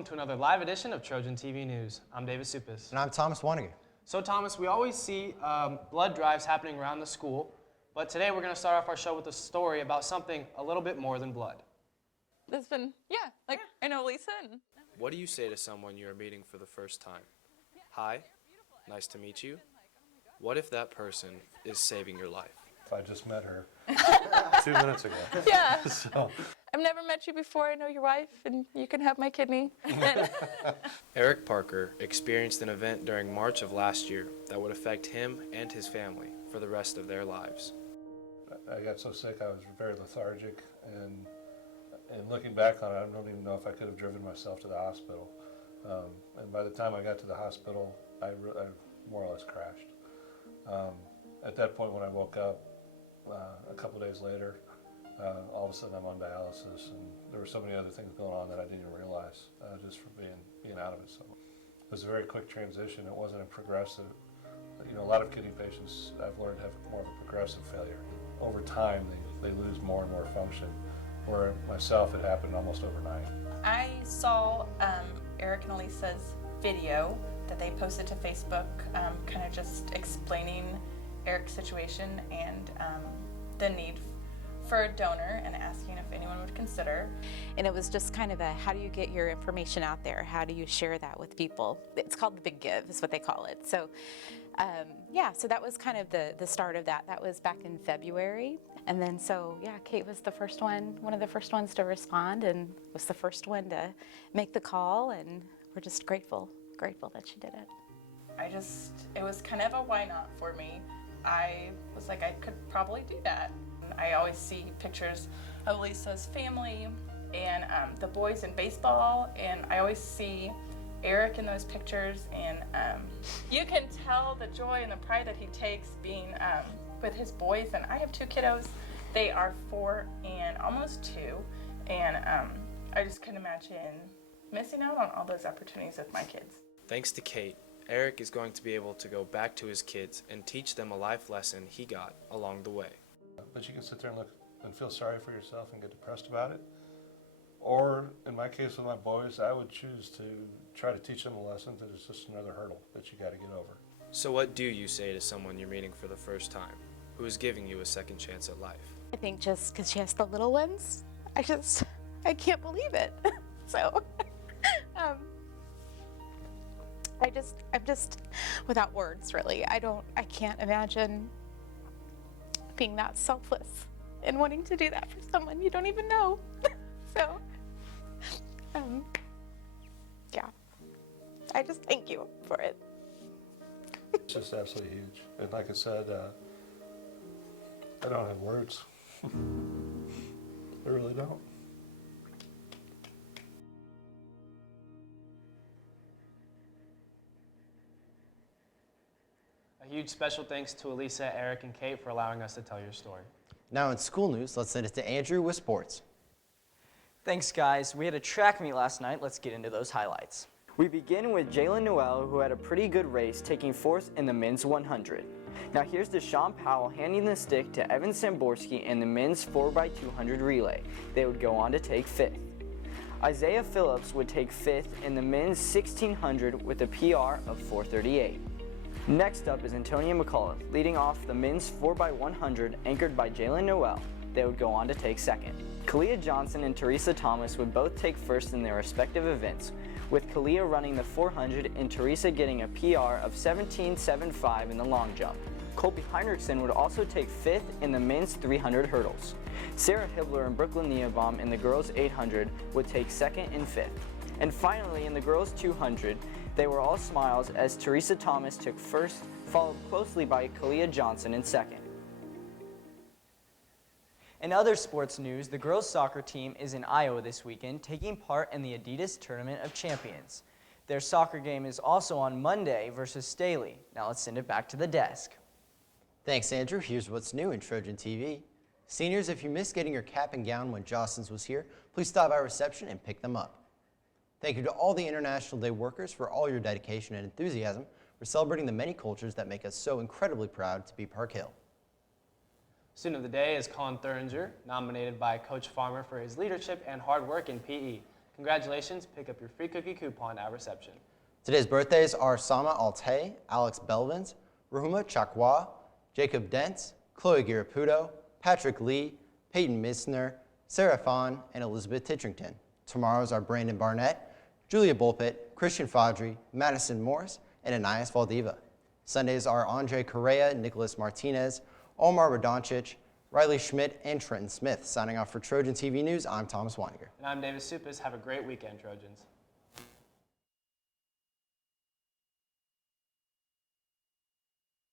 welcome to another live edition of Trojan TV News. I'm David Supis. And I'm Thomas Wanniger. So Thomas, we always see blood drives happening around the school, but today we're going to start off our show with a story about something a little bit more than blood. It's been, I know Lisa. What do you say to someone you are meeting for the first time? Hi, nice to meet you. What if that person is saving your life? I just met her 2 minutes ago. Yeah. So. I've never met you before. I know your wife, and you can have my kidney. Eric Parker experienced an event during March of last year that would affect him and his family for the rest of their lives. I got so sick I was very lethargic, and looking back on it, I don't even know if I could have driven myself to the hospital. And by the time I got to the hospital, I more or less crashed. At that point when I woke up, a couple of days later, all of a sudden I'm on dialysis, and there were so many other things going on that I didn't even realize just from being out of it. So it was a very quick transition. It wasn't a progressive. You know, a lot of kidney patients I've learned have more of a progressive failure. Over time, they lose more and more function. Where myself, it happened almost overnight. I saw Eric and Elisa's video that they posted to Facebook, kind of just explaining Eric's situation and the need for a donor and asking if anyone would consider. And it was just kind of a, how do you get your information out there? How do you share that with people? It's called the Big Give, is what they call it. So so that was kind of the start of that. That was back in February. And then Kate was the first one of the first ones to respond, and was the first one to make the call, and we're just grateful that she did it. It was kind of a why not for me. I was like, I could probably do that. I always see pictures of Lisa's family and the boys in baseball, and I always see Eric in those pictures, and you can tell the joy and the pride that he takes being with his boys. And I have 2 kiddos. They are 4 and almost 2, and I just couldn't imagine missing out on all those opportunities with my kids. Thanks to Kate, Eric is going to be able to go back to his kids and teach them a life lesson he got along the way. But you can sit there and look and feel sorry for yourself and get depressed about it. Or, in my case with my boys, I would choose to try to teach them a lesson that is just another hurdle that you got to get over. So what do you say to someone you're meeting for the first time, who is giving you a second chance at life? I think just because she has the little ones, I can't believe it. So, I'm just without words, really. I can't imagine being that selfless and wanting to do that for someone you don't even know. So, I just thank you for it. It's just absolutely huge. And like I said, I don't have words. I really don't. A huge special thanks to Elisa, Eric, and Kate for allowing us to tell your story. Now in school news, let's send it to Andrew with sports. Thanks, guys. We had a track meet last night. Let's get into those highlights. We begin with Jalen Noel, who had a pretty good race, taking 4th in the men's 100. Now here's Deshaun Powell handing the stick to Evan Samborski in the men's 4x200 relay. They would go on to take 5th. Isaiah Phillips would take 5th in the men's 1600 with a PR of 4:38. Next up is Antonia McCullough, leading off the men's 4x100 anchored by Jalen Noel. They would go on to take 2nd. Kalia Johnson and Teresa Thomas would both take 1st in their respective events, with Kalia running the 400 and Teresa getting a PR of 17.75 in the long jump. Colby Heinrichsen would also take 5th in the men's 300 hurdles. Sarah Hibler and Brooklyn Neabaum in the girls 800 would take 2nd and 5th. And finally, in the girls 200, they were all smiles as Teresa Thomas took 1st, followed closely by Kalia Johnson in 2nd. In other sports news, the girls' soccer team is in Iowa this weekend, taking part in the Adidas Tournament of Champions. Their soccer game is also on Monday versus Staley. Now let's send it back to the desk. Thanks, Andrew. Here's what's new in Trojan TV. Seniors, if you missed getting your cap and gown when Jostens was here, please stop by reception and pick them up. Thank you to all the International Day workers for all your dedication and enthusiasm for celebrating the many cultures that make us so incredibly proud to be Park Hill. Student of the Day is Colin Thuringer, nominated by Coach Farmer for his leadership and hard work in PE. Congratulations, pick up your free cookie coupon at reception. Today's birthdays are Sama Altay, Alex Belvins, Rahuma Chakwa, Jacob Dentz, Chloe Giraputo, Patrick Lee, Peyton Misner, Sarah Fawn, and Elizabeth Titrington. Tomorrow's are Brandon Barnett, Julia Bulpett, Christian Fadri, Madison Morris, and Anais Valdiva. Sundays are Andre Correa, Nicholas Martinez, Omar Radoncic, Riley Schmidt, and Trenton Smith. Signing off for Trojan TV News, I'm Thomas Weininger. And I'm David Supis. Have a great weekend, Trojans.